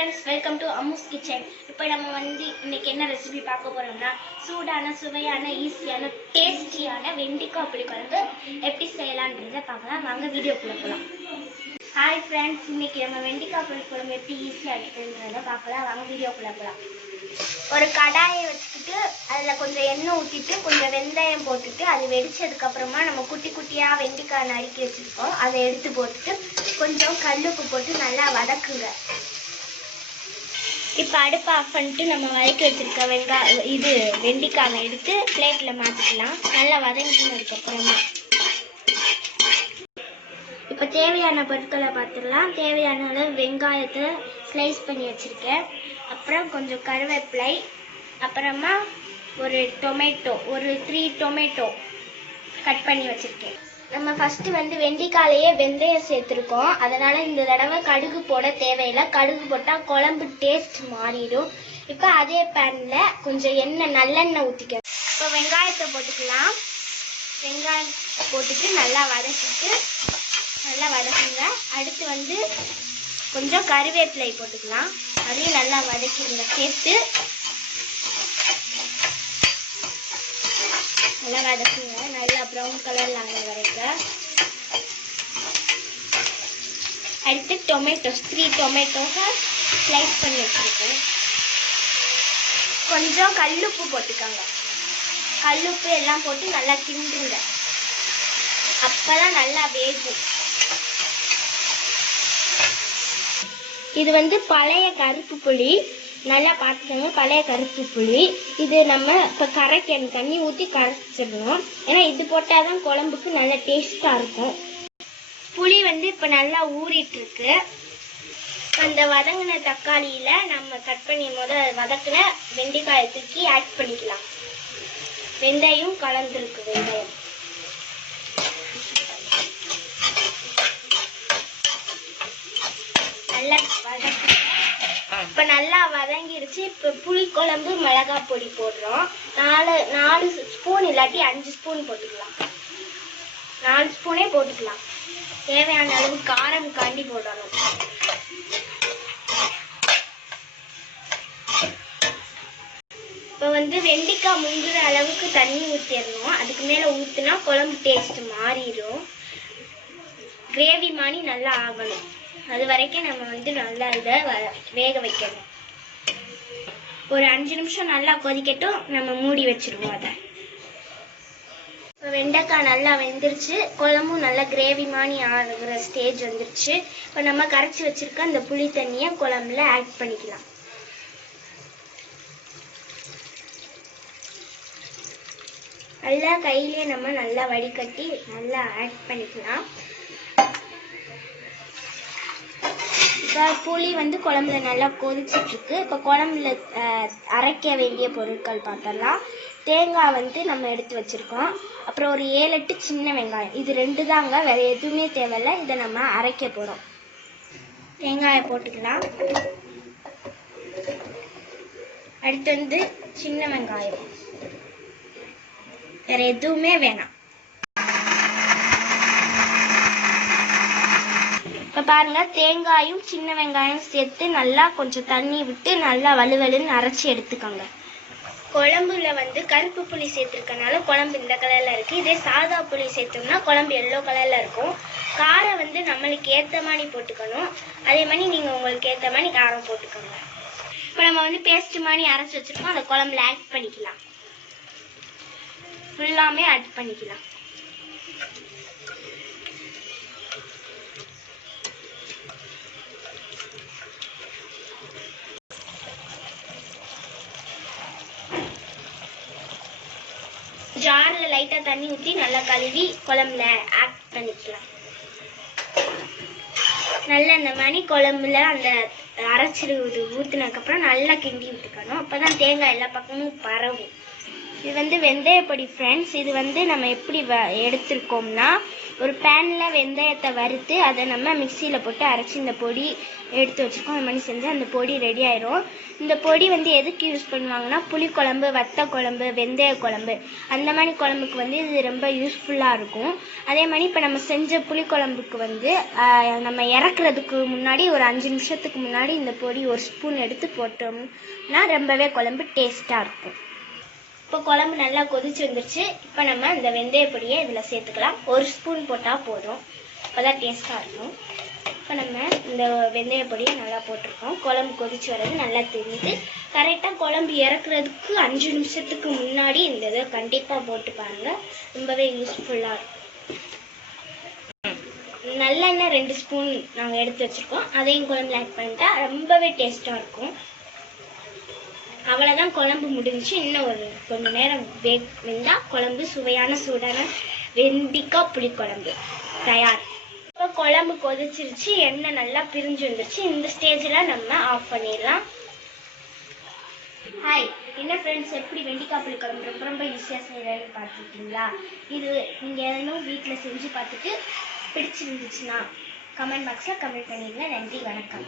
friends, welcome to Ammu's Kitchen. இப்போ நம்ம இன்னைக்கு என்ன ரெசிபி பார்க்க போறோம்னா சூடான சுவையான ஈஸியான டேஸ்டியான வெண்டைக்காய் புளிக்குழம்பு எப்படி செய்யலாம்ன்றதை பார்க்கலாம். வாங்க வீடியோக்குள்ள போலாம். ஹாய் ஃப்ரெண்ட்ஸ், இன்னைக்கு நம்ம வெண்டைக்காய் புளிக்குழம்பு எப்படி ஈஸியாக ஆக்கிட்டுன்றதை பார்க்கலாம். வாங்க வீடியோக்குள்ள போலாம். ஒரு கடாயை வச்சுக்கிட்டு அதில் கொஞ்சம் எண்ணெய் ஊற்றிட்டு கொஞ்சம் வெந்தயம் போட்டுட்டு அது வெடிச்சதுக்கு அப்புறமா நம்ம குட்டி குட்டியாக வெண்டைக்காய் நறுக்கி வச்சுருக்கோம். அதை எடுத்து போட்டுட்டு கொஞ்சம் கல்லுப்பு போட்டு நல்லா வதக்குங்க. இப்போ அடுப்பை ஆஃப் பண்ணிட்டு நம்ம வதக்கி வச்சிருக்க வெண்டைக்காவை எடுத்து பிளேட்டில் மாற்றிக்கலாம். நல்லா வதங்கினதுக்கப்புறமா இப்போ தேவையான பொருட்களை பார்த்துடலாம். தேவையான அளவு வெங்காயத்தை ஸ்லைஸ் பண்ணி வச்சுருக்கேன். அப்புறம் கொஞ்சம் கருவேப்பிலை, அப்புறமா ஒரு 3 டொமேட்டோ கட் பண்ணி வச்சுருக்கேன். நம்ம ஃபஸ்ட்டு வெண்டைக்காலையே வெந்தயம் சேர்த்துருக்கோம். அதனால் இந்த தடவை கடுகு போட தேவையில்லை. கடுகு போட்டால் குழம்பு டேஸ்ட் மாறிடும். இப்போ அதே பேனில் கொஞ்சம் நல்லெண்ணெய் ஊற்றிக்க. இப்போ வெங்காயத்தை போட்டுக்கலாம். வெங்காயம் போட்டுட்டு நல்லா வதக்குங்க. அடுத்து கொஞ்சம் கருவேப்பிலை போட்டுக்கலாம். அதையும் நல்லா வதக்கிடுங்க. சேர்த்து நல்லா வதக்குங்க. நல்லா ப்ரௌன் கலர்ல ஆன வரைக்கும். அடுத்து 3 டொமேட்டோவை ஸ்லைஸ் பண்ணி வச்சிருக்கேன். கொஞ்சம் கல்லுப்பு போட்டுக்கோங்க. கல்லுப்பு எல்லாம் போட்டு நல்லா கிண்டுங்க. அப்பதான் நல்லா வேகும். இது பழைய கருப்பு புளி, நல்லா பார்த்துக்கோங்க. பழைய கருப்பு புளி இது நம்ம இப்போ கரைக்கணும். தண்ணி ஊற்றி கரைச்சிடணும். ஏன்னா இது போட்டால் தான் குழம்புக்கு நல்ல டேஸ்ட்டாக இருக்கும். புளி இப்போ நல்லா ஊறிட்டு இருக்கு. அந்த வதங்கின தக்காளியில் நம்ம கட் பண்ணி வதக்கின வெண்டைக்காயை தூக்கி ஆட் பண்ணிக்கலாம். வெந்தயம் கலந்துருக்கு. வெந்தயம் நல்லா வதக்கி இப்போ நல்லா வதங்கிடுச்சு. இப்போ புளிக்குழம்பு மிளகாய் பொடி போடுறோம். 4 ஸ்பூன் இல்லாட்டி 5 ஸ்பூன் போட்டுக்கலாம். 4 ஸ்பூனே போட்டுக்கலாம். தேவையான அளவு காரம் காண்டி போடணும். இப்போ வெண்டைக்காய் முங்குற அளவுக்கு தண்ணி ஊற்றிடணும். அதுக்கு மேலே ஊற்றினா குழம்பு டேஸ்ட் மாறிடும். கிரேவி மாதிரி நல்லா ஆகணும். அது வரைக்கும் நம்ம நல்லா இதை வேக வைக்கணும். ஒரு 5 நிமிஷம் நல்லா கொதிக்கட்டும். நம்ம மூடி வச்சிருவோம். அதை இப்போ வெண்டைக்காய் நல்லா வெந்துருச்சு. குழம்பும் நல்லா கிரேவி மாதிரி ஆகிற ஸ்டேஜ் வந்துருச்சு. இப்போ நம்ம கரைச்சி வச்சிருக்க அந்த புளி தண்ணியை குழம்புல ஆட் பண்ணிக்கலாம். நல்லா கையிலே நம்ம நல்லா வடிகட்டி நல்லா ஆட் பண்ணிக்கலாம். இப்போ புளி குழம்புல நல்லா கொதிச்சிட்டு இருக்கு. இப்போ குழம்புல அரைக்க வேண்டிய பொருட்கள் பார்த்துடலாம். தேங்காய் நம்ம எடுத்து வச்சிருக்கோம். அப்புறம் ஒரு 7-8 சின்ன வெங்காயம். இது 2 தாங்க, வேற எதுவுமே தேவையில்லை. இதை நம்ம அரைக்க போறோம். தேங்காயை போட்டுக்கலாம். அடுத்து சின்ன வெங்காயம். வேற எதுவுமே வேணாம். இப்போ பாருங்க, தேங்காயும் சின்ன வெங்காயம் சேர்த்து நல்லா கொஞ்சம் தண்ணி விட்டு நல்லா வலுவலுன்னு அரைச்சி எடுத்துக்கோங்க. குழம்புல கருப்பு புளி சேர்த்துருக்கனால குழம்பு இந்த கலர்ல இருக்கு. இதே சாதா புளி சேர்த்தோம்னா குழம்பு எல்லோ கலர்ல இருக்கும். காரம் நம்மளுக்கு ஏற்ற மாதிரி போட்டுக்கணும். அதே மாதிரி நீங்க உங்களுக்கு ஏற்ற மாதிரி காரம் போட்டுக்கோங்க. இப்போ நம்ம பேஸ்ட் மாதிரி அரைச்சி வச்சிருக்கோம். அதை குழம்புல ஆட் பண்ணிக்கலாம். ஃபுல்லாமே ஆட் பண்ணிக்கலாம். ஜார்ல லைட்டா தண்ணி ஊற்றி நல்லா கழுவி குழம்புல ஆட் பண்ணிக்கலாம். நல்லா இந்த மாதிரி குழம்புல அந்த அரைச்சிருவது ஊற்றினதுக்கப்புறம் நல்லா கிண்டி விட்டுக்கணும். அப்பதான் தேங்காய் எல்லா பக்கமும் பரவும். இது வந்து வெந்தயப்பொடி ஃப்ரெண்ட்ஸ். இது வந்து நம்ம எப்படி எடுத்திருக்கோம்னா, ஒரு பேனில் வெந்தயத்தை வறுத்து அதை நம்ம மிக்சியில் போட்டு அரைச்சி இந்த பொடி எடுத்து வச்சுருக்கோம். அது மாதிரி செஞ்சு அந்த பொடி ரெடி ஆயிரும். இந்த பொடி வந்து எதுக்கு யூஸ் பண்ணுவாங்கன்னா, புளிக்குழம்பு, வத்த குழம்பு, வெந்தய குழம்பு அந்த மாதிரி குழம்புக்கு வந்து இது ரொம்ப யூஸ்ஃபுல்லாக இருக்கும். அதே மாதிரி இப்போ நம்ம செஞ்ச புளிக்குழம்புக்கு வந்து நம்ம இறக்குறதுக்கு முன்னாடி ஒரு 5 நிமிஷத்துக்கு முன்னாடி இந்த பொடி ஒரு ஸ்பூன் எடுத்து போட்டோம்னா ரொம்பவே குழம்பு டேஸ்ட்டாக இருக்கும். இப்போ குழம்பு நல்லா கொதிச்சு வந்துருச்சு. இப்போ நம்ம இந்த வெந்தய பொடியை இதில் சேர்த்துக்கலாம். ஒரு ஸ்பூன் போட்டால் போதும், அப்போதான் டேஸ்ட்டாக இருக்கும். இப்போ நம்ம இந்த வெந்தய பொடியை நல்லா போட்டிருக்கோம். குழம்பு கொதிச்சு வர்றது நல்லா தெரியுது. கரெக்டாக குழம்பு இறக்குறதுக்கு 5 நிமிஷத்துக்கு முன்னாடி இந்த இதை கண்டிப்பாக போட்டு பாருங்கள், ரொம்பவே யூஸ்ஃபுல்லாக இருக்கும். நல்லெண்ணெய் 2 ஸ்பூன் நாங்கள் எடுத்து வச்சுருக்கோம், அதையும் குழம்புல ஆட் பண்ணிட்டா ரொம்பவே டேஸ்ட்டாக இருக்கும். அவ்வளோதான், குழம்பு முடிஞ்சு. இன்னும் ஒரு கொஞ்சம் நேரம் வெந்தால் குழம்பு சுவையான சூடான வெண்டிக்காய் புளிக்குழம்பு தயார். இப்போ குழம்பு கொதிச்சிருச்சு, எண்ணெய் நல்லா பிரிஞ்சு வந்துருச்சு. இந்த ஸ்டேஜில் நம்ம ஆஃப் பண்ணிடலாம். ஹாய், என்ன ஃப்ரெண்ட்ஸ், எப்படி வெண்டிக்காய் புளிக்குழம்பு ரொம்ப ரொம்ப ஈஸியாக செய்கிறேன்னு பார்த்துருக்கீங்களா? இது நீங்கள் எதனும் வீட்டில் செஞ்சு பார்த்துட்டு பிடிச்சிருந்துச்சுன்னா கமெண்ட் பாக்ஸில் கமெண்ட் பண்ணிடுங்க. நன்றி, வணக்கம்.